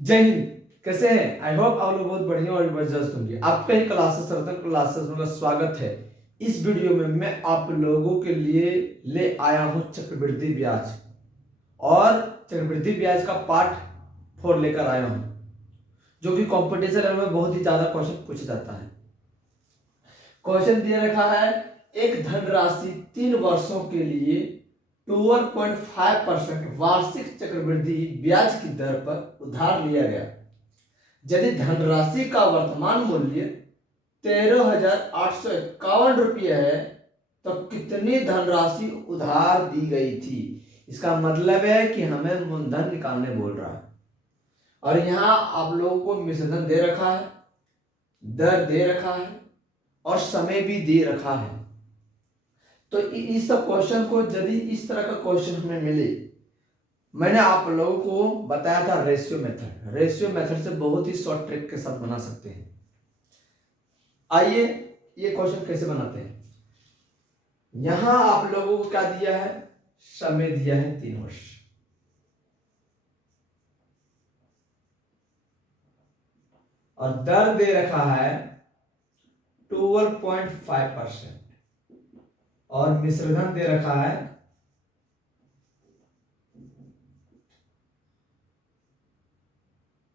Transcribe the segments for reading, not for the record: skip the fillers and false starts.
जय हिंद। कैसे हैं? आई होप आप लोग बहुत बढ़िया और जबरदस्त होंगे। आपका ही क्लासेस रतन क्लासेस में स्वागत है। इस वीडियो में मैं आप लोगों के लिए ले आया हूं चक्रवृद्धि ब्याज और चक्रवृद्धि ब्याज का पार्ट 4 लेकर आया हूं, जो कि कंपटीशन लेवल में बहुत ही ज्यादा क्वेश्चन पूछा जाता है। क्वेश्चन दिया रखा है, एक धनराशि 3 वर्षों के लिए 12.5% वार्षिक चक्रवृद्धि ब्याज की दर पर उधार लिया गया। यदि धनराशि का वर्तमान मूल्य 13,851 रुपये है तो कितनी धनराशि उधार दी गई थी। इसका मतलब है कि हमें मूलधन निकालने बोल रहा है और यहाँ आप लोगों को मिश्रधन दे रखा है, दर दे रखा है और समय भी दे रखा है। तो इस सब क्वेश्चन को यदि इस तरह का क्वेश्चन हमें मिले, मैंने आप लोगों को बताया था रेशियो मेथड। रेशियो मेथड से बहुत ही शॉर्ट ट्रिक के साथ बना सकते हैं। आइए ये क्वेश्चन कैसे बनाते हैं। यहां आप लोगों को क्या दिया है, समय दिया है 3 वर्ष और दर दे रखा है 12.5% और मिश्रधन दे रखा है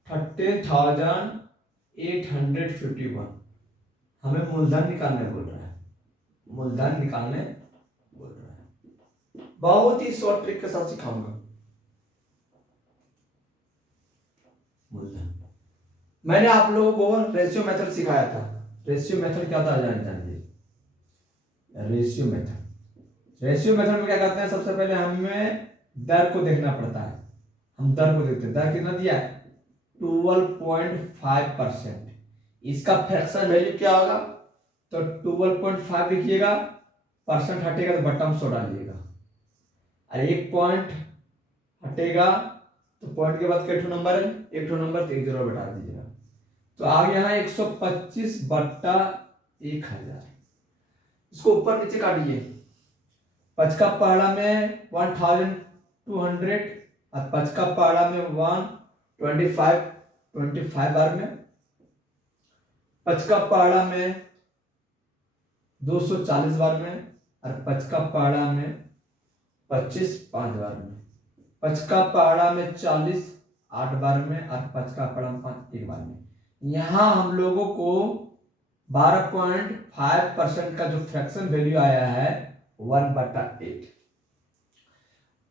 13,851। हमें मूलधन निकालने बोल रहा है, मूलधन निकालने बोल रहा है। बहुत ही शॉर्ट ट्रिक के साथ सिखाऊंगा। मूलधन मैंने आप लोगों को रेशियो मेथड सिखाया था। रेशियो मेथड क्या था जानिए। रेशियो मेथड में क्या करते हैं, सबसे पहले हमें दर को देखना पड़ता है। हम दर को देखते हैं, दर कितना दिया है 12.5%। इसका फ्रैक्शन वैल्यू क्या होगा, तो 12.5 लिखिएगा, परसेंट हटेगा तो बटन सो डालिएगा और एक पॉइंट हटेगा तो पॉइंट के बाद क्या नंबर है, एक नंबर तो एक जरूर बता दीजिएगा। तो आ गया है 125/1000। इसको ऊपर नीचे काटिए। 5 का पहाड़ा में 1200 और 5 का पहाड़ा में 125 बार में, 5 का पहाड़ा में 240 बार में और 5 का पहाड़ा में 25 5 बार में, 5 का पहाड़ा में 40 8 बार में और 5 का पहाड़ा में 5 1 बार में। यहां हम लोगों को 12.5% का जो फ्रैक्शन वैल्यू आया है 1/8।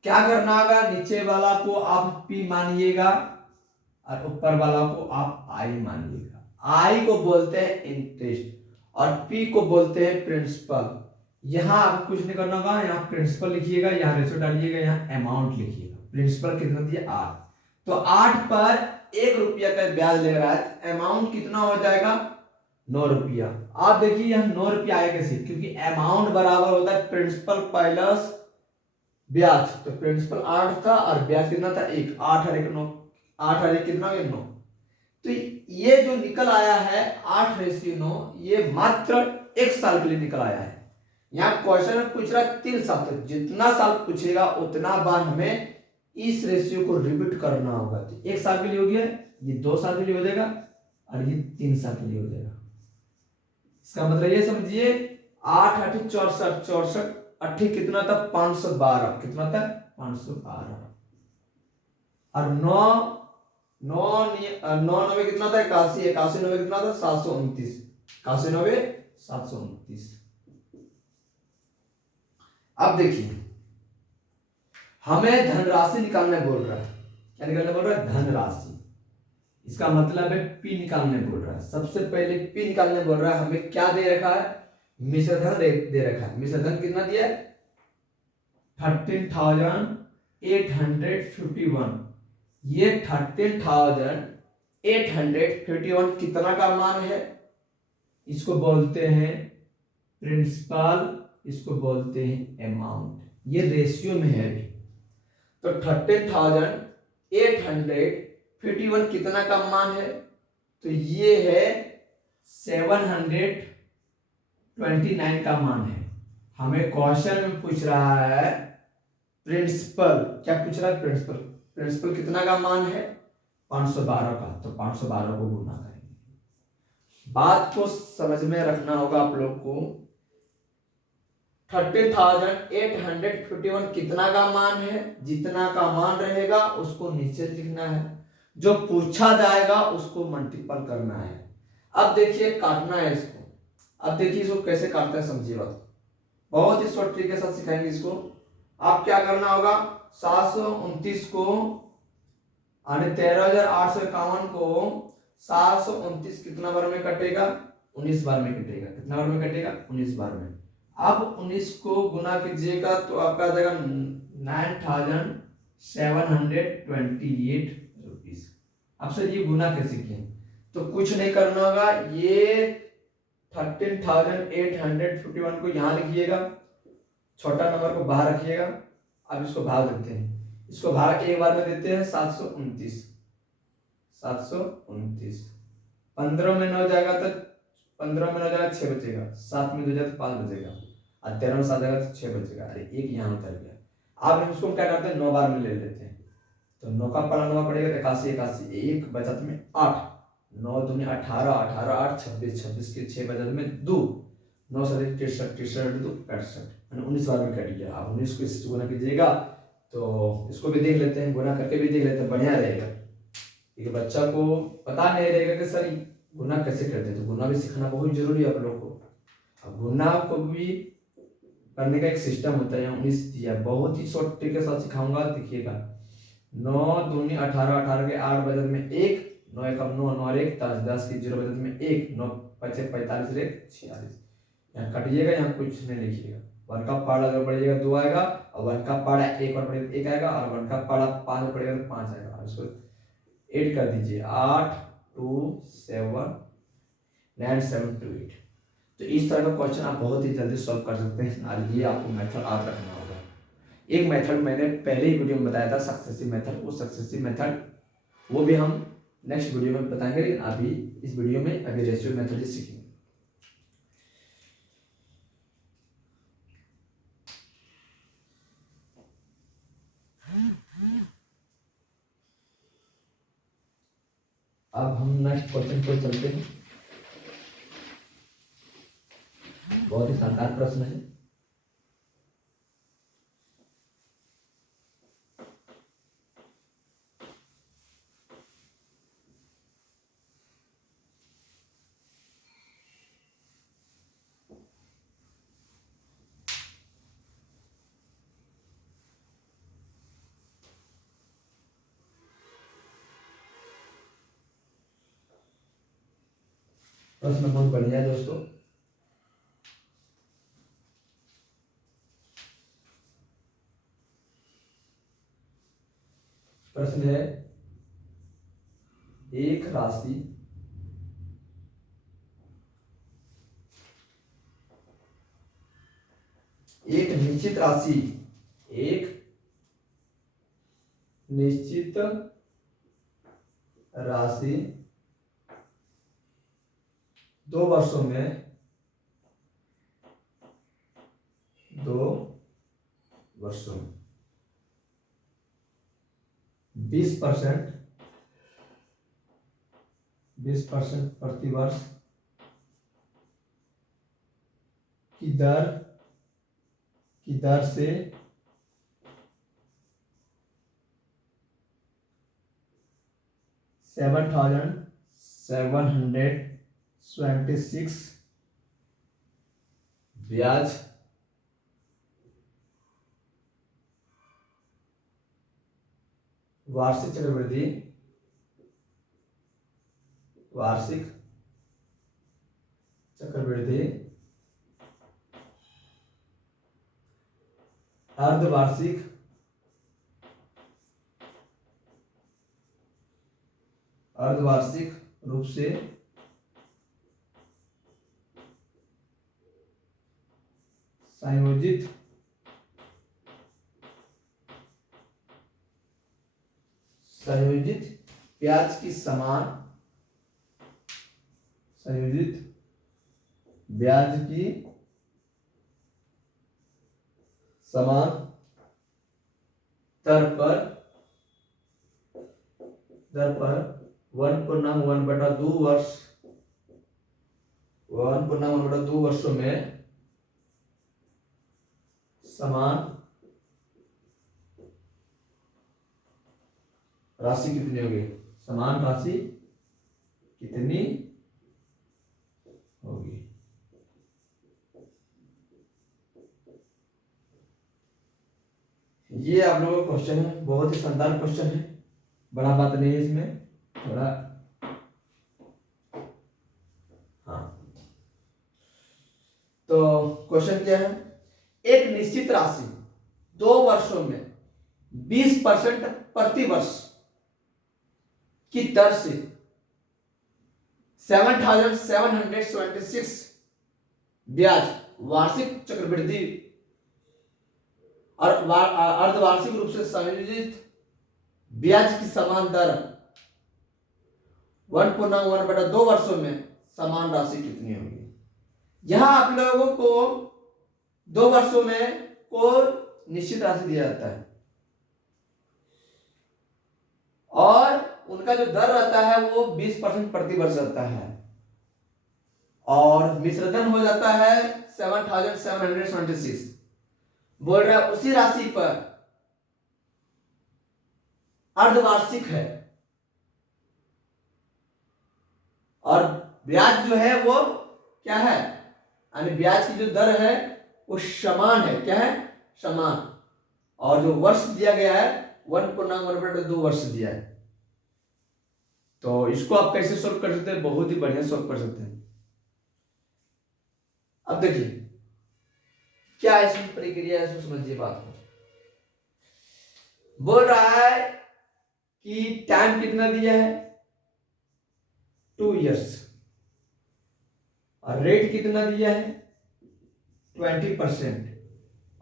क्या करना होगा, नीचे वाला को आप P मानिएगा और ऊपर वाला को आप I मानिएगा। I को बोलते हैं इंटरेस्ट और P को बोलते हैं प्रिंसिपल। यहां आपको कुछ नहीं करना होगा, यहाँ प्रिंसिपल लिखिएगा, यहाँ रेशो डालिएगा, यहाँ अमाउंट लिखिएगा। प्रिंसिपल कितना दिया 8, तो 8 पर 1 रुपया का ब्याज ले रहा है, अमाउंट कितना हो जाएगा 9 रुपया। आप देखिए यहाँ 9 रुपया आएगा कैसे, क्योंकि अमाउंट बराबर होता है प्रिंसिपल प्लस ब्याज। तो प्रिंसिपल 8 था और ब्याज कितना था 1, 8 और 1 9, 8 और 1 कितना 9। तो ये जो निकल आया है 8:9, ये मात्र 1 साल के लिए निकल आया है। यहाँ क्वेश्चन में पूछ रहा है 3 साल तक, जितना साल पूछेगा उतना बार हमें इस रेशियो को रिपीट करना होगा। तो 1 साल के लिए हो गया, ये 2 साल के लिए हो जाएगा और ये 3 साल के लिए हो जाएगा। इसका मतलब ये समझिए 8 8 64 64 8 कितना था 512, कितना था 512 और 9 9 9 9 कितना था 81, 81 9 कितना था 729, 81 9 729। अब देखिए हमें धनराशि निकालने बोल रहा है। क्या निकालने बोल रहा है, धनराशि। इसका मतलब है P निकालने बोल रहा है। सबसे पहले P निकालने बोल रहा है। हमें क्या दे रखा है, मिश्रधन दे रखा है। मिश्रधन कितना दिया है 13,851। ये 13,851 कितना का मान है, इसको बोलते हैं प्रिंसिपल, इसको बोलते हैं अमाउंट। ये रेशियो में है अभी। तो 13,851 कितना का मान है, तो ये है 729 का मान है। हमें क्वेश्चन में पूछ रहा है प्रिंसिपल, क्या पूछ रहा है प्रिंसिपल, प्रिंसिपल कितना का मान है 512 का, तो 512 को गुना करेंगे। बात को समझ में रखना होगा आप लोग को। 13,851 कितना का मान है, जितना का मान रहेगा उसको नीचे लिखना है, जो पूछा जाएगा उसको मल्टीपल करना है। अब देखिए काटना है इसको। अब देखिए इसको कैसे काटते हैं समझिए बात, बहुत ही शॉर्ट तरीके के साथ सिखाएंगे इसको। आप क्या करना होगा, 729 को 13,851 को 729 कितना बार में कटेगा, 19 बार में कटेगा। कितना बार में कटेगा, 19 बार में। अब 19 को गुना कीजिएगा तो आपका आ जाएगा 9,728 रुपीज। अब सर ये गुना कैसे किए, तो कुछ नहीं करना होगा, ये 13,851 को यहाँ लिखिएगा, छोटा नंबर को बाहर रखिएगा। अब इसको भाग देते हैं, इसको भाग एक बार में देते हैं 729, 15 में 9 जाएगा तो 15 में 9 जाएगा 6 बचेगा, 7 में 2 जाएगा तो 5 बचेगा, और 13 में 7 जाएगा तो 6 बचेगा। अरे एक यहाँ उतर गया। अब हम इसको क्या करते हैं, 9 बार में ले लेते हैं, तो 9 का पढ़ा 9 पड़ेगा 81 81, एक बचत में 8, 9 दूनी 18, 18 8 26, 26 के 6 बचत में 2, 9 से 63 63 2 65, 19 बार में कट गया। अब 19 को इससे गुना कीजिएगा, तो इसको भी देख लेते हैं, गुना करके भी देख लेते हैं, बढ़िया रहेगा। एक बच्चा को पता नहीं रहेगा कि सर गुना कैसे करते हैं, तो गुना भी सीखना बहुत जरूरी है आप लोग को। अब गुना को भी करने का एक सिस्टम होता है, 19 दिया, बहुत ही शॉर्ट तरीके से सिखाऊंगा, देखिएगा। 9 दूनी 18, 18 के 8 बचत में 1, 9 एकम 9, 9 और 1 10, 10 की 0 बचत में 1, 9 पचे 45 और 1 46। यहाँ कटिएगा, यहाँ कुछ नहीं लिखिएगा। 1 का पारा अगर बढ़िएगा 2 आएगा, और 1 का पारा 1 और बढ़ेगा 1 आएगा, और 1 का पारा 5 बढ़ेगा तो 5 आएगा। इसको 8 कर दीजिए, 8 2 7 9 7 2 8। तो इस तरह का क्वेश्चन आप बहुत ही जल्दी सॉल्व कर सकते हैं। और ये आपको मेथड याद रखना होगा। एक मेथड मैंने पहले ही वीडियो में बताया था, सक्सेसिव मेथड, वो सक्सेसिव मेथड वो भी हम नेक्स्ट वीडियो में बताएंगे, लेकिन अभी इस वीडियो में अभी रेशियो मेथड ही सीखेंगे। अब हम नेक्स्ट क्वेश्चन पर चलते हैं। बहुत ही शानदार प्रश्न है। प्रश्न बहुत बढ़िया है दोस्तों। प्रश्न है, एक राशि एक निश्चित राशि, एक निश्चित राशि 2 वर्षों में 20% प्रतिवर्ष की दर से $7,726 ब्याज वार्षिक चक्रवृद्धि अर्धवार्षिक रूप से संयोजित ब्याज की समान दर पर दर पर 1.1/2 वर्ष 1.1/2 वर्षों में समान राशि कितनी होगी, समान राशि कितनी होगी। ये आप लोगों का क्वेश्चन है, बहुत ही शानदार क्वेश्चन है, बड़ा बात नहीं है इसमें, थोड़ा हाँ। तो क्वेश्चन क्या है, एक निश्चित राशि 2 वर्षों में 20% प्रति वर्ष की दर से 7,726 ब्याज वार्षिक चक्रवृद्धि और अर्धवार्षिक रूप से संयोजित ब्याज की समान दर 1.1/2 वर्षों में समान राशि कितनी होगी। यहां आप लोगों को 2 वर्षों में को निश्चित राशि दिया जाता है और उनका जो दर रहता है वो 20% प्रति वर्ष रहता है और मिश्रधन हो जाता है 7,726। बोल रहा है उसी राशि पर अर्धवार्षिक है और ब्याज जो है वो क्या है, यानी ब्याज की जो दर है वो समान है, क्या है, समान, और जो वर्ष दिया गया है 1.1/2 वर्ष दिया है। तो इसको आप कैसे सॉल्व कर सकते हैं, बहुत ही बढ़िया सॉल्व कर सकते हैं। अब देखिए क्या इसकी प्रक्रिया है, समझिए बात को। बोल रहा है कि टाइम कितना दिया है 2 इयर्स और रेट कितना दिया है 20%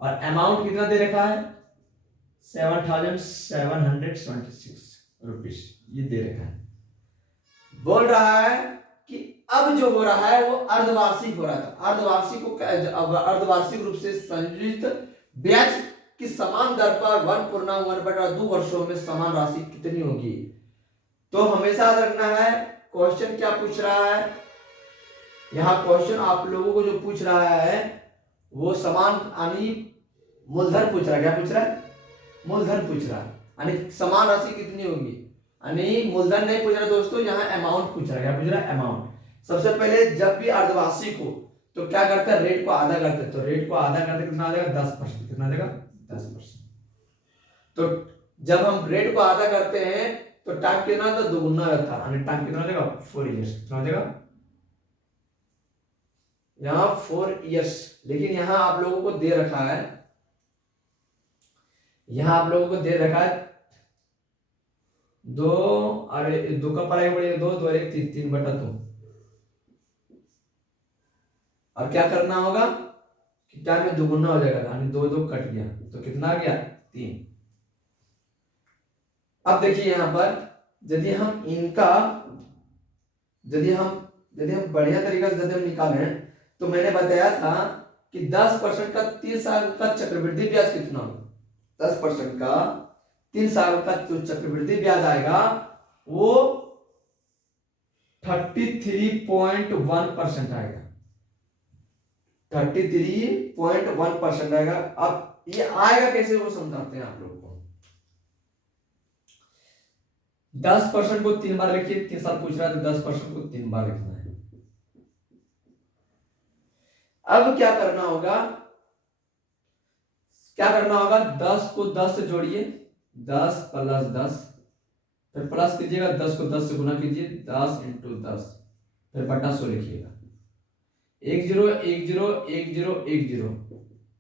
और अमाउंट कितना दे रखा है 7,726 रुपीज ये दे रखा है। बोल रहा है कि अब जो हो रहा है वो अर्धवार्षिक हो रहा था, अर्धवार्षिक रूप से संयोजित ब्याज की समान दर पर 1.1/2 वर्षों में समान राशि कितनी होगी। तो हमेशा याद रखना है क्वेश्चन क्या पूछ रहा है, यहाँ क्वेश्चन आप लोगों को जो पूछ रहा है वो समान यानी मूलधन पूछ रहा है, क्या पूछ रहा है, मूलधन पूछ रहा है, यानी समान राशि कितनी होगी, यानी मूलधन नहीं पूछ रहा दोस्तों, यहाँ अमाउंट पूछ रहा है, क्या पूछ रहा है, अमाउंट। सबसे पहले जब भी अर्धवार्षिक हो तो क्या करते हैं, रेट को आधा करते हैं, तो रेट को आधा करते कितना आ जाएगा 10%, कितना आ जाएगा 10%। तो जब हम रेट को आधा करते हैं तो टाइम कितना होता है, दोगुना होता है, यानी टाइम कितना हो जाएगा 4 इयर्स, कितना हो जाएगा यहाँ 4 इयर्स। लेकिन यहाँ आप लोगों को दे रखा है, यहाँ आप लोगों को दे रखा है 2 अरे 2 का पढ़ाई पड़ेगा 2 2 1 3 3/2 और क्या करना होगा कि टाइम में दोगुना हो जाएगा, यानी 2 2 कट गया तो कितना आ गया 3। अब देखिए यहाँ पर यदि हम इनका यदि हम बढ़िया तरीका से यदि हम निकालें तो मैंने बताया था कि 10% का 3 साल का चक्रवृद्धि ब्याज कितना होगा, 10% का 3 साल का जो चक्रवृद्धि ब्याज आएगा वो 33.1% आएगा, 33.1% आएगा। अब ये आएगा कैसे वो समझाते हैं आप लोगों को। 10% को 3 बार लिखिए, 3 साल पूछ रहा है तो 10% को 3 बार लिखना है। अब क्या करना होगा 10 को 10 से जोड़िए, 10 + 10, फिर प्लस कीजिएगा, 10 को 10 से गुना कीजिए, 10 × 10, फिर बटा 100 लिखिएगा, 1 0 1 0 1 0 1 0,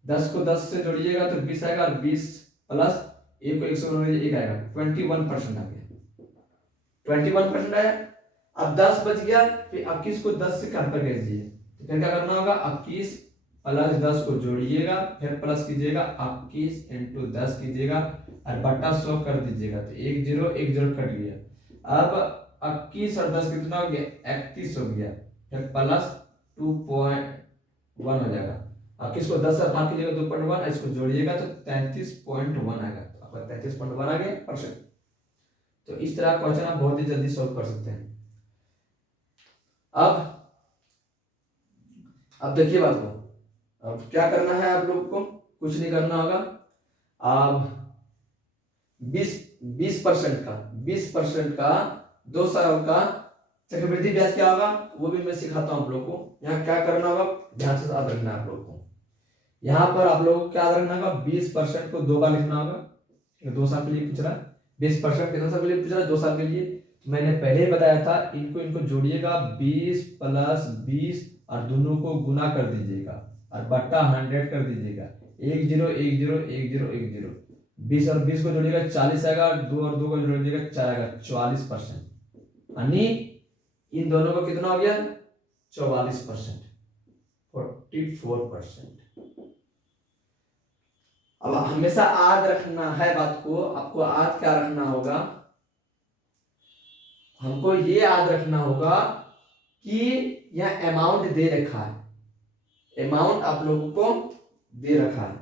10 को 10 से जोड़िएगा तो 20 आएगा और 20 प्लस 1 को 1 से गुना कीजिए 1 आएगा, 21% आ गया, 21% आया। अब 10 बच गया, फिर 21 को 10 से काट कर दीजिए, तो फिर क्या करना होगा 21 + 10 को जोड़िएगा, फिर प्लस कीजिएगा 21 × 10 कीजिएगा और बटा 100 कर दीजिएगा, तो 1 0 1 0 कट गया। अब 21 और 10 कितना हो गया 31 हो गया, फिर प्लस 2.1 हो जाएगा, 21 को 10 से भाग कीजिएगा 2.1, इसको जोड़िएगा तो 33.1 आएगा, तो आपका 33.1 आ गया %। तो इस तरह क्वेश्चन आप बहुत ही जल्दी सॉल्व कर सकते हैं। अब देखिए बात को, अब क्या करना है आप लोग को, कुछ नहीं करना होगा। अब 20% का 2 साल का चक्रवृद्धि ब्याज क्या होगा वो भी मैं सिखाता हूँ आप लोग को। यहाँ क्या करना होगा, ध्यान से याद रखना है आप लोग को। यहाँ पर आप लोगों को क्या याद रखना होगा, 20% को 2 बार लिखना होगा। 2 साल के लिए पूछ रहा है, 20% कितने साल के लिए पूछ रहा है, 2 साल के लिए। तो मैंने पहले ही बताया था, इनको जोड़िएगा, 20 + 20 और दोनों को गुना कर दीजिएगा और बट्टा 100 कर दीजिएगा। 10 10 10 10 10, 20 और 20 को जोड़िएगा 40 आएगा, 2 और 2 को जोड़िएगा 4 आएगा, 44%। यानी इन दोनों का कितना हो गया, 44%, 44%। अब हमेशा याद रखना है बात को, आपको याद क्या रखना होगा, हमको ये याद रखना होगा कि यह अमाउंट दे रखा है, अमाउंट आप लोगों को दे रखा है।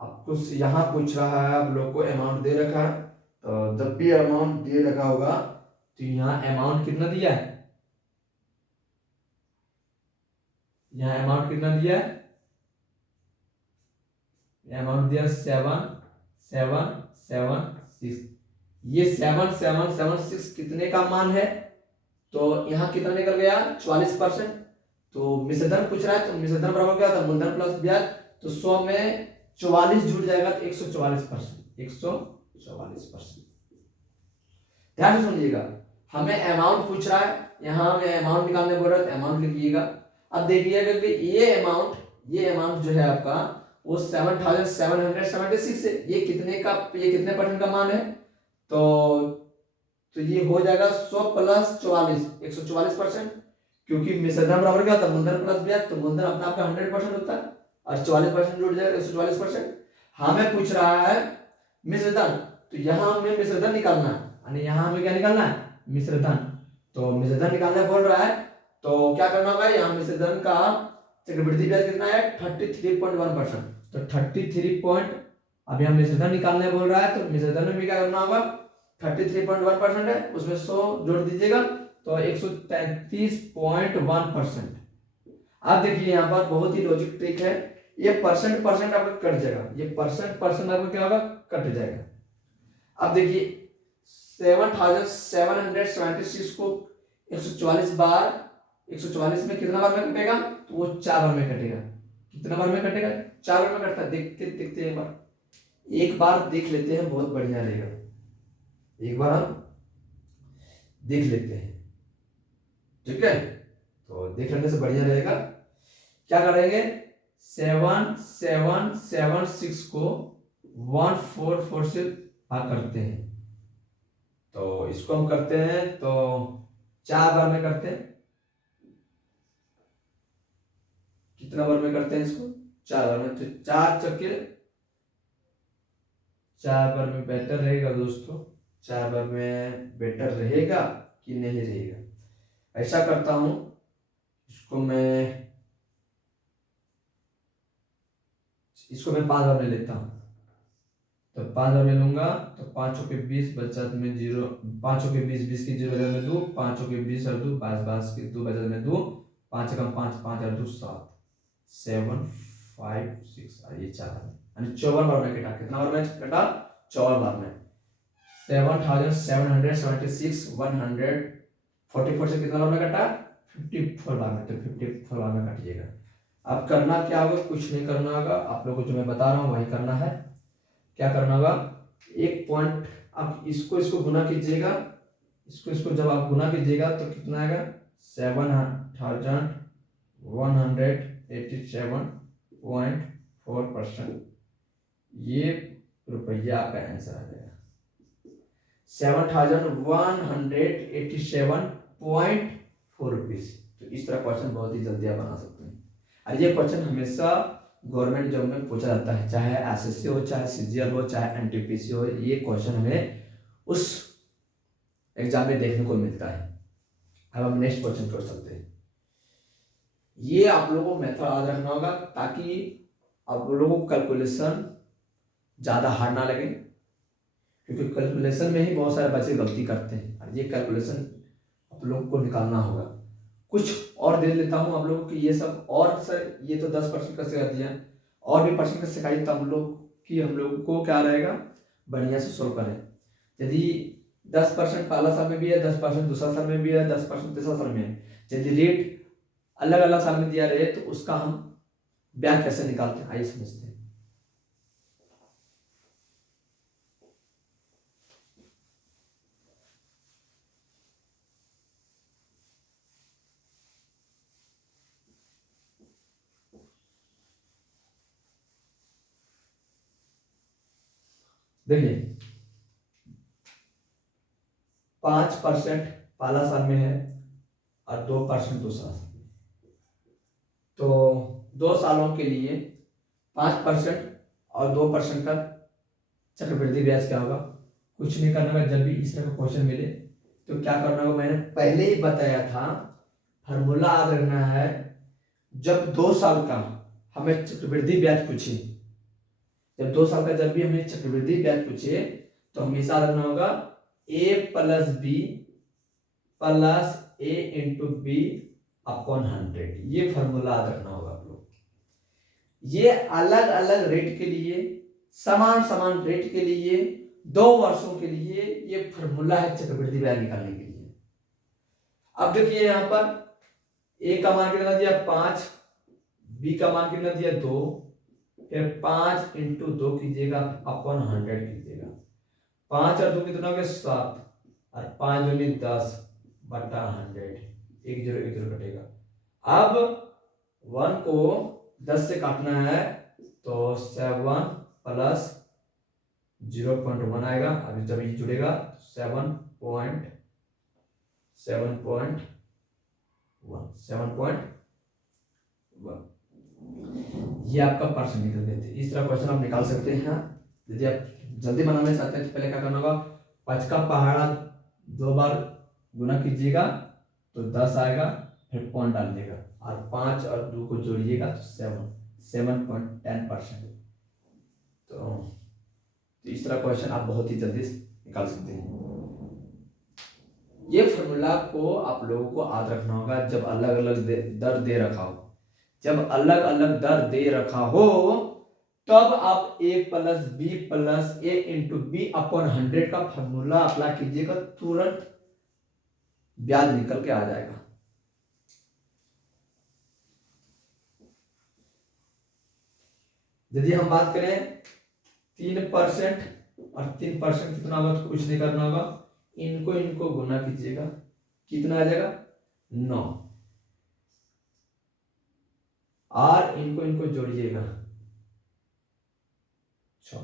आपको यहाँ पूछ रहा है, आप लोग को अमाउंट दे रखा है, तो जब भी अमाउंट दे रखा होगा तो यहाँ अमाउंट कितना दिया है, यहाँ अमाउंट कितना दिया है, अमाउंट दिया 7776। ये 7776 कितने का मान है, तो यहाँ कितना निकल गया, 44%। तो मिश्रधन पूछ रहा है, तो मिश्रधन बराबर क्या होता है, मूलधन प्लस ब्याज। तो 100 में 44 जुड़ जाएगा तो 144%, 144%। ध्यान से सुनिएगा, हमें अमाउंट पूछ रहा है, यहाँ हमें अमाउंट निकालने बोल रहा है, तो अमाउंट लिखिएगा। अब देखिएगा कि ये अमाउंट जो है आपका वो 7776 है। ये कितने परसेंट का मान है, तो ये हो जाएगा 100 + 44, 144%। क्योंकि मिश्रधन बराबर क्या होता है, मूलधन प्लस ब्याज। तो मूलधन अपना आपका 100% होता है और 44% जुड़ जाएगा, 144%। हमें पूछ रहा है मिश्रधन, तो यहाँ हमें मिश्रधन निकालना है, यानी यहाँ हमें क्या निकालना है, मिश्रधन। तो मिश्रधन निकालना बोल रहा है, तो क्या करना होगा, यहाँ मिश्रधन का चक्रवृद्धि ब्याज कितना है, 33.1%। तो 33 अब यहाँ मिश्रधन निकालने बोल रहा है, तो मिश्रधन में भी क्या करना होगा, 33.1% है, उसमें 100 जोड़ दीजिएगा तो 133.1%। अब देखिए यहाँ पर बहुत ही लॉजिक ट्रिक है, ये परसेंट आपका कट जाएगा, ये परसेंट आपका क्या होगा, कट जाएगा। अब देखिए 7776 को 144 बार, 144 में कितना बार में कटेगा, तो वो 4 बार में कटेगा। कितना बार में कटेगा, 4 बार में कटता है। देखते एक बार देख लेते हैं, बहुत बढ़िया रहेगा, एक बार हम देख लेते हैं, ठीक है। तो देख लेने से बढ़िया रहेगा। क्या करेंगे, 7776 को 144 से भाग करते हैं, तो इसको हम करते हैं तो 4 बार में करते हैं। कितना बार में करते हैं इसको, 4 बार में। तो 4 चक्के 4 बार में बेटर रहेगा दोस्तों, 4 बार में बेटर रहेगा कि नहीं रहेगा। ऐसा करता हूं, इसको मैं 5 बार में लेता हूं। तो 5 बार में लूंगा तो 5 के 20 बचत में 0, 5 के 20, 20 की 0 बचत में 2, 5 के 20 और 2, 22 की 2 बचत में 2, 5 कम 5, 5 और 2 7, 7 5 6 और ये 4 यानी 54 बार में कटा। कितना बार में कटा, 54 बार में। 7776 144 से कितना बार में कटा, 54 बार में। तो 54 बार में काटिएगा। अब करना क्या होगा, कुछ नहीं करना होगा, आप लोगों को जो मैं बता रहा हूँ वही करना है। क्या करना होगा, एक पॉइंट, आप इसको गुना कीजिएगा, इसको जब आप गुना कीजिएगा तो कितना आएगा, 7187.4%। ये रुपया आपका आंसर आ जाएगा, 7187.4 रुपीज। तो इस तरह क्वेश्चन बहुत ही जल्दी आप बना सकते हैं। और ये क्वेश्चन हमेशा गवर्नमेंट जॉब में पूछा जाता है, चाहे एसएससी हो, चाहे सीजीएल हो, चाहे एनटीपीसी हो, ये क्वेश्चन हमें उस एग्जाम में देखने को मिलता है। अब हम नेक्स्ट क्वेश्चन कर सकते हैं। ये आप लोगों को मेथड याद रखना होगा ताकि आप लोगों को कैलकुलेशन ज्यादा हार्ड ना लगे क्योंकि कैलकुलेशन में ही बहुत सारे बच्चे गलती करते हैं और ये कैलकुलेशन आप लोग को निकालना होगा। कुछ और दे देता हूँ आप लोगों को ये सब, और सर ये तो 10% का सिखा दिया, और भी परसेंट का सिखाइए, तब हम लोग को क्या रहेगा, बढ़िया से सोल्व करें। यदि 10% पहला साल में भी है, 10% दूसरा साल में भी है, 10% तीसरा साल में है, यदि रेट अलग अलग साल में दिया रहे तो उसका हम ब्याज कैसे निकालते हैं, आइए समझते हैं। देखिए 5% पहला साल में है और 2% दूसरा साल में, तो 2 सालों के लिए 5% और 2% का चक्रवृद्धि ब्याज क्या होगा। कुछ नहीं करना होगा, जब भी इस तरह का क्वेश्चन मिले तो क्या करना होगा, मैंने पहले ही बताया था, फॉर्मूला याद रखना है। जब 2 साल का हमें चक्रवृद्धि ब्याज पूछे, जब 2 साल का जब भी हमें चक्रवृद्धि ब्याज पूछे तो हमेशा रखना होगा a plus B plus a into B upon 100। ये फॉर्मूला याद रखना होगा आप लोग। ये अलग अलग रेट के लिए, समान समान रेट के लिए, 2 वर्षों के लिए ये फॉर्मूला है चक्रवृद्धि ब्याज निकालने के लिए। अब देखिए यहां पर a का मान कितना दिया 5, b का मान कितना दिया 2, फिर 5 इंटू 2 कीजिएगा अपॉन 100 कीजिएगा। 5 और 2 कितना हो गया 7, और 5 दूनी 10 बटा 100, 1 0 1 0 कटेगा। अब 1 को 10 से काटना है तो 7 प्लस 0.1 आएगा। अभी जब ये जुड़ेगा 7.1 ये आपका परसेंट निकल देते। इस तरह क्वेश्चन आप निकाल सकते हैं। यदि आप जल्दी बनाना चाहते हैं तो पहले क्या करना होगा, 5 का पहाड़ा 2 बार गुना कीजिएगा तो 10 आएगा, फिर पॉइंट डालिएगा और 5 और 2 को जोड़िएगा तो 7.10%। तो इस तरह क्वेश्चन आप बहुत ही जल्दी निकाल सकते हैं। ये फॉर्मूला को आप लोगों को याद रखना होगा जब अलग अलग दर दे रखा हो। जब अलग अलग दर दे रखा हो तब आप a plus B plus a into B upon 100 का फॉर्मूला अप्लाई कीजिएगा, तुरंत ब्याज निकल के आ जाएगा। यदि हम बात करें 3% और 3% कितना होगा, तो कुछ नहीं करना होगा, इनको गुना कीजिएगा, कितना आ जाएगा 9, और इनको जोड़िएगा 6।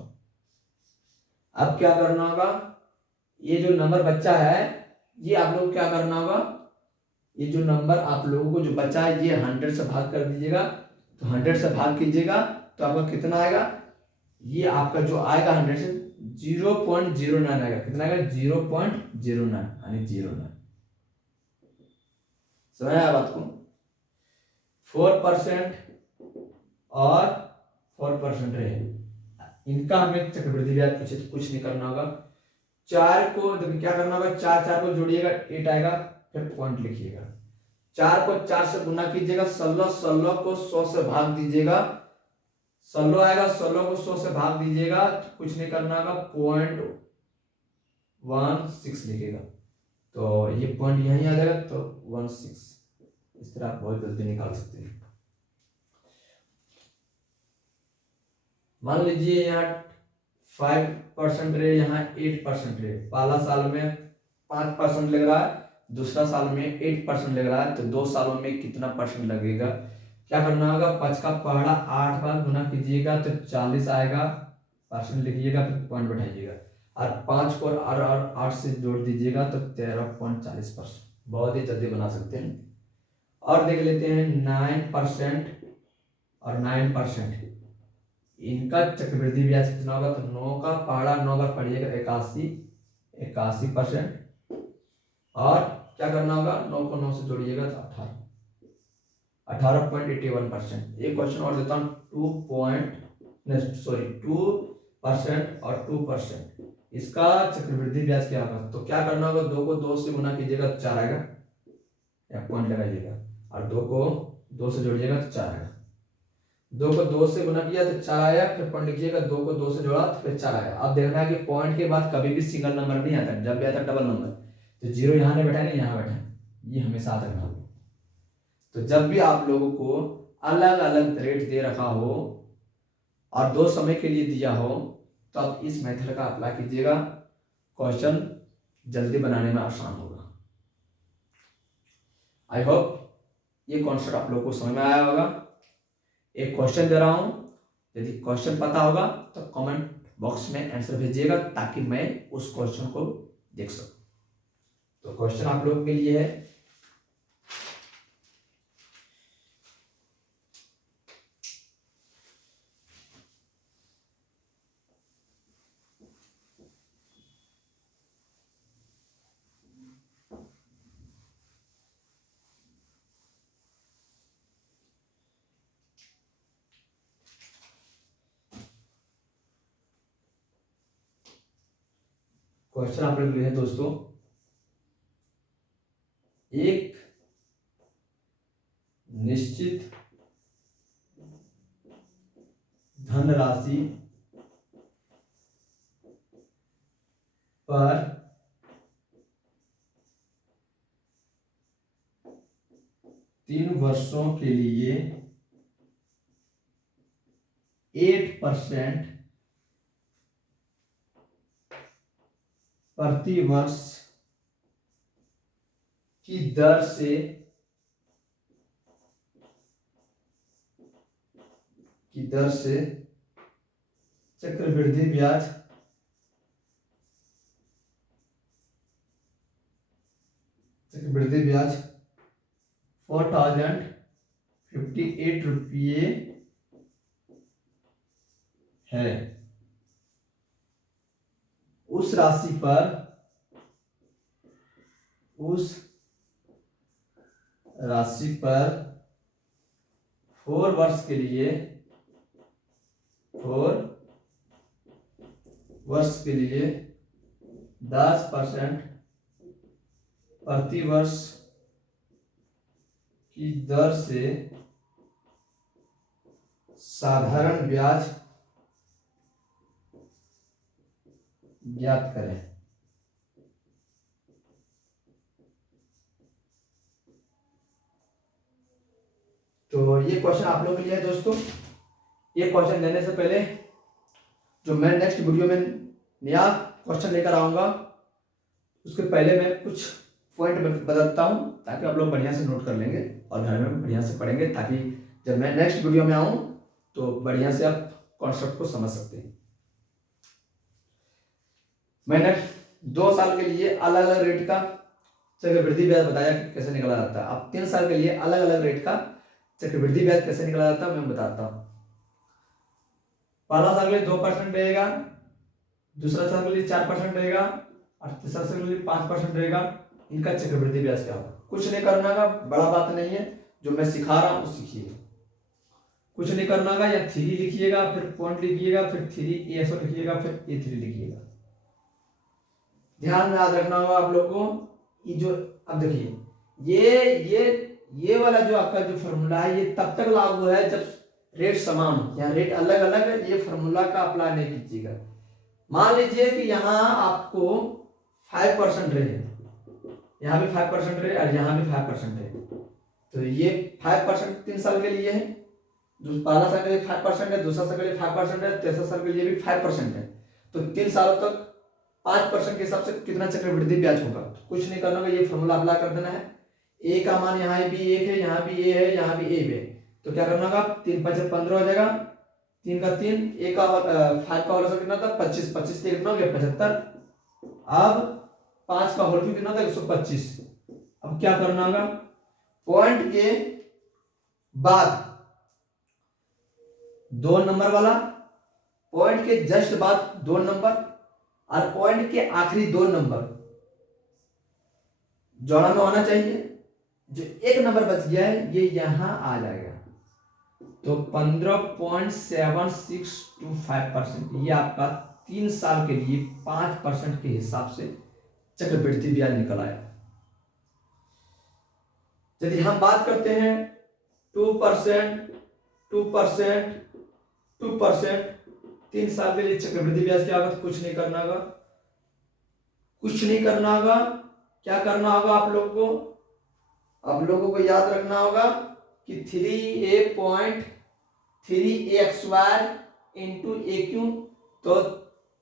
अब क्या करना होगा, ये जो नंबर बच्चा है ये आप लोग क्या करना होगा, ये जो नंबर आप लोगों को जो बचा है ये 100 से भाग कर दीजिएगा। तो 100 से भाग कीजिएगा तो आपका कितना आएगा, ये आपका जो आएगा 100 से 0.09 आएगा। कितना आएगा 0.09 यानी 09। समझ आया बात को। 4% और 4% रहे, इनका हमें चक्रवृद्धि ब्याज पूछे तो कुछ नहीं करना होगा। 4 को क्या करना होगा, 4 को जोड़िएगा 8 आएगा, फिर पॉइंट लिखिएगा। 4 को 4 से गुना कीजिएगा, 16 को 100 से भाग दीजिएगा, 16 आएगा, 16 को 100 से भाग दीजिएगा तो कुछ नहीं करना होगा, 0.16 लिखिएगा तो ये पॉइंट यहीं आ जाएगा तो 16। इस तरह आप बहुत जल्दी निकाल सकते हैं। मान लीजिए यहाँ 5% रहे, यहाँ 8% रहे। पहला साल में 5% लग रहा है, दूसरा साल में 8% लग रहा है, तो 2 सालों में कितना परसेंट लगेगा। क्या करना होगा, 5 का पहाड़ा 8 बार गुना कीजिएगा तो 40 आएगा, परसेंट लिखिएगा, फिर पॉइंट बैठाइएगा, और 5 को और 8 से जोड़ दीजिएगा तो 13.40%। बहुत ही जल्दी बना सकते हैं। और देख लेते हैं 9% और 9%, इनका चक्रवृद्धि ब्याज कितना होगा, तो 9 का पहाड़ा 9 बार पढ़िएगा 81%। और क्या करना होगा, 9 को 9 से जोड़िएगा तो 18.81%। एक क्वेश्चन और देता हूँ, 2% और 2%। इसका चक्रवृद्धि ब्याज क्या होगा, तो क्या करना होगा, 2 को 2 से गुना कीजिएगा तो 4 आएगा, या पॉइंट लगाइएगा, और 2 को 2 से जोड़िएगा तो 4 आएगा। 2 को 2 से गुना किया तो 4 आया, फिर पॉइंट लिखिएगा, 2 को 2 से जोड़ा तो फिर 4 आया। अब देखना है कि पॉइंट के बाद कभी भी सिंगल नंबर नहीं आता, जब भी आता डबल नंबर, तो जीरो यहाँ नहीं बैठा है, यहाँ बैठा है, ये हमेशा याद रखना होगा। तो जब भी आप लोगों को अलग अलग रेट दे रखा हो और 2 समय के लिए दिया हो, तो आप इस मेथड का अप्लाई कीजिएगा, क्वेश्चन जल्दी बनाने में आसान होगा। आई होप ये कॉन्सेप्ट आप लोगों को समझ में आया होगा। एक क्वेश्चन दे रहा हूं, यदि क्वेश्चन पता होगा तो कमेंट बॉक्स में आंसर भेजिएगा, ताकि मैं उस क्वेश्चन को देख सकूं। तो क्वेश्चन आप लोगों के लिए है, क्वेश्चन आप लोग है दोस्तों, एक निश्चित धनराशि पर 3 वर्षों के लिए 8% प्रति वर्ष की दर से चक्रवृद्धि ब्याज ₹4058 है। उस राशि पर 4 वर्ष के लिए 10% प्रति वर्ष की दर से साधारण ब्याज ज्ञात करें। तो ये क्वेश्चन आप लोगों के लिए है दोस्तों। ये क्वेश्चन देने से पहले जो मैं नेक्स्ट वीडियो में नया क्वेश्चन लेकर आऊंगा, उसके पहले मैं कुछ पॉइंट बताता हूं, ताकि आप लोग बढ़िया से नोट कर लेंगे और घर में बढ़िया से पढ़ेंगे, ताकि जब मैं नेक्स्ट वीडियो में आऊं तो बढ़िया से आप कॉन्सेप्ट को समझ सकते हैं। मैंने 2 साल के लिए अलग अलग रेट का चक्रवृद्धि ब्याज बताया कि कैसे निकाला जाता है। अब 3 साल के लिए अलग अलग रेट का चक्रवृद्धि ब्याज कैसे निकाला जाता है मैं बताता हूं। पहला साल के लिए 2% रहेगा, दूसरा साल के लिए 4% रहेगा, और तीसरा साल के लिए 5% रहेगा। इनका चक्रवृद्धि ब्याज क्या होगा, कुछ नहीं करना का, बड़ा बात नहीं है, जो मैं सिखा रहा हूं सीखिए। कुछ नहीं करना का, या 3 लिखिएगा, फिर पॉइंट लिखिएगा, फिर 3 ऐसा लिखिएगा, फिर A3 लिखिएगा। ध्यान में याद रखना होगा आप लोग को। ये जो अब देखिए, ये वाला जो आपका जो फॉर्मूला है, ये तब तक लागू है जब रेट समान हो, या रेट अलग अलग है, ये फॉर्मूला का अप्लाई नहीं कीजिएगा। मान लीजिए कि यहाँ आपको 5% रहे, यहाँ भी 5% रहे और यहाँ भी 5% रहे, तो ये 5% 3 साल के लिए है, पहला साल के लिए 5% है, दूसरा साल के लिए 5% है, तीसरा साल के लिए भी 5% है। तो 3 सालों तक 5% के हिसाब से कितना चक्रवृद्धि ब्याज होगा। तो कुछ नहीं करना होगा, ये फॉर्मूला अप्लाई कर देना है। ए का मान यहाँ भी 1 है, यहाँ भी ए है, यहाँ भी ए है, तो क्या करना होगा, 3 5 15 हो जाएगा, 3 का 3, ए का 5 का होल कितना था 25, 25 से कितना हो गया 75। अब 5 का होल कितना था 125। अब क्या करना होगा, पॉइंट के बाद 2 नंबर वाला, पॉइंट के जस्ट बाद 2 नंबर, और पॉइंट के आखिरी 2 नंबर जोड़ा में होना चाहिए। जो 1 नंबर बच गया है ये यहां आ जाएगा, तो 15.762 5%, ये आपका 3 साल के लिए 5% के हिसाब से चक्रवृद्धि ब्याज निकल आया। यदि हम बात करते हैं 2%, 3 साल के लिए चक्रवृद्धि ब्याज क्या होगा? कुछ नहीं करना होगा, कुछ नहीं करना होगा। क्या करना होगा आप लोगों को याद रखना होगा कि 3a.3x² इंटू ए क्यू, तो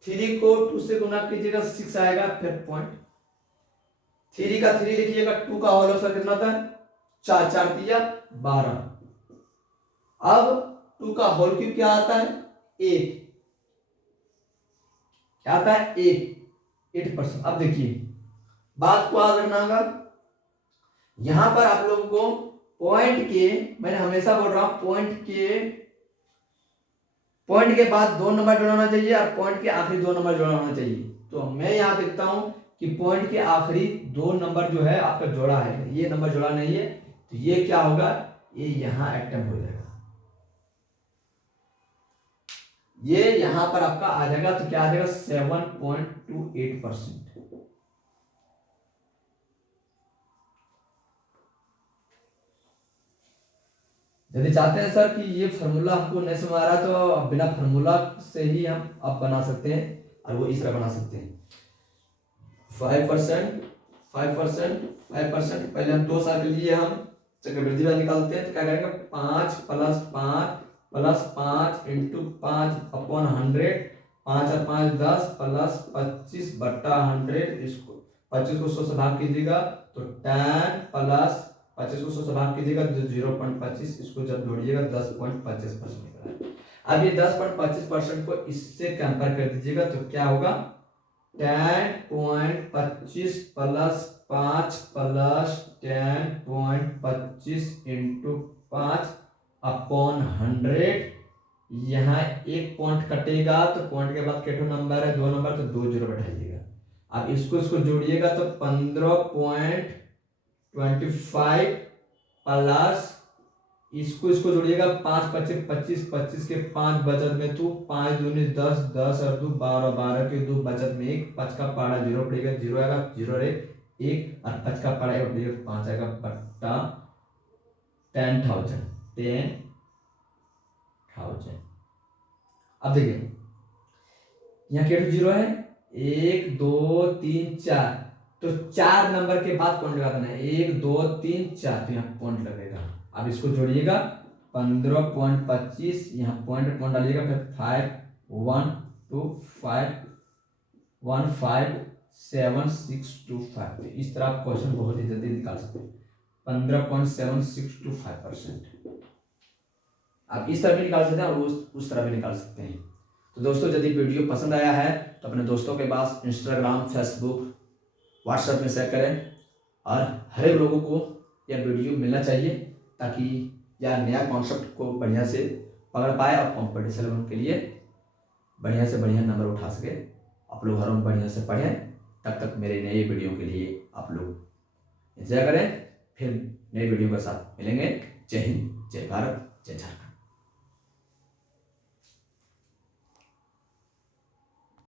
3 को 2 से गुना कीजिएगा 6 आएगा, फिर पॉइंट 3 का 3 लिखिएगा, 2 का होल सर कितना था? 4, 4 दिया 12। अब 2 का होल क्यूब क्या आता है? 1। क्या आता है? 8%। अब देखिए बात को याद रखना होगा, यहां पर आप लोगों को पॉइंट के, मैंने हमेशा बोल रहा हूं पॉइंट के बाद 2 नंबर जोड़ना चाहिए और पॉइंट के आखिरी 2 नंबर जोड़ना चाहिए। तो मैं यहां देखता हूं कि पॉइंट के आखिरी 2 नंबर जो है आपका जोड़ा है, ये नंबर जोड़ा नहीं है, तो ये क्या होगा? ये यहां एटम हो जाएगा, ये यहां पर आपका आ जाएगा, तो क्या आ जाएगा? 7.28%। यदि चाहते हैं सर कि ये फार्मूला हमको नहीं समझ आ रहा है, तो आप बिना फार्मूला से ही हम आप बना सकते हैं, और वो इस तरह बना सकते हैं। 5%, 5%। पहले हम 2 साल के लिए हम चक्रवृद्धि ब्याज निकालते हैं, तो क्या करेंगे? 5 + 5 + 5 इंटू 5/100, 5 और 5 10 प्लस 25/100, इसको 25 को 100 से भाग कीजिएगा तो 10 प्लस 25 को 100 से भाग कीजिएगा तो 0.25, इसको जब जोड़िएगा 10.25% निकला है। अब ये 10.25% को इससे कंपेयर कर दीजिएगा तो क्या होगा? 10.25 + 5 + 10.25 इंटू 5/100। यहाँ एक पॉइंट कटेगा तो पॉइंट के बाद केटो नंबर है 2 नंबर, तो 2 जीरो बैठाइएगा। अब इसको जोड़िएगा तो 15.25 प्लस इसको जोड़िएगा 5 25 25 25 के 5 बचत में 2, 5 दूनी 10 10 और 2 12 12 के 2 बचत में 1, 5 का पारा 0 पड़ेगा, 0 आएगा, 0 रहे 1 और 5 का पारा पड़ेगा 5 आएगा बट्टा 10,000। अब देखिए यहाँ केटो 0 है, 1 2 3 4, तो 4 नंबर के बाद पॉइंट लगा देना है, 1 2 3 4, तो यहाँ पॉइंट लगेगा। अब इसको जोड़िएगा 15.25, यहाँ पॉइंट डालिएगा, फिर 5 1 2 5 1 5 7 6 2 5। इस तरह आप क्वेश्चन बहुत ही जल्दी निकाल सकते हैं। 15.7625%। आप इस तरह भी निकाल सकते हैं और उस तरह भी निकाल सकते हैं। तो दोस्तों यदि वीडियो पसंद आया है तो अपने दोस्तों के पास इंस्टाग्राम, फेसबुक, व्हाट्सएप में शेयर करें, और हर एक लोगों को यह वीडियो मिलना चाहिए ताकि यह नया कॉन्सेप्ट को बढ़िया से पकड़ पाए और कॉम्पिटिशन के लिए बढ़िया से बढ़िया नंबर उठा सके। आप लोग हर बढ़िया से पढ़ें। तब तक मेरे नए वीडियो के लिए आप लोग इंतजार करें, फिर नए वीडियो के साथ मिलेंगे। जय हिंद, जय भारत, जय झारखंड।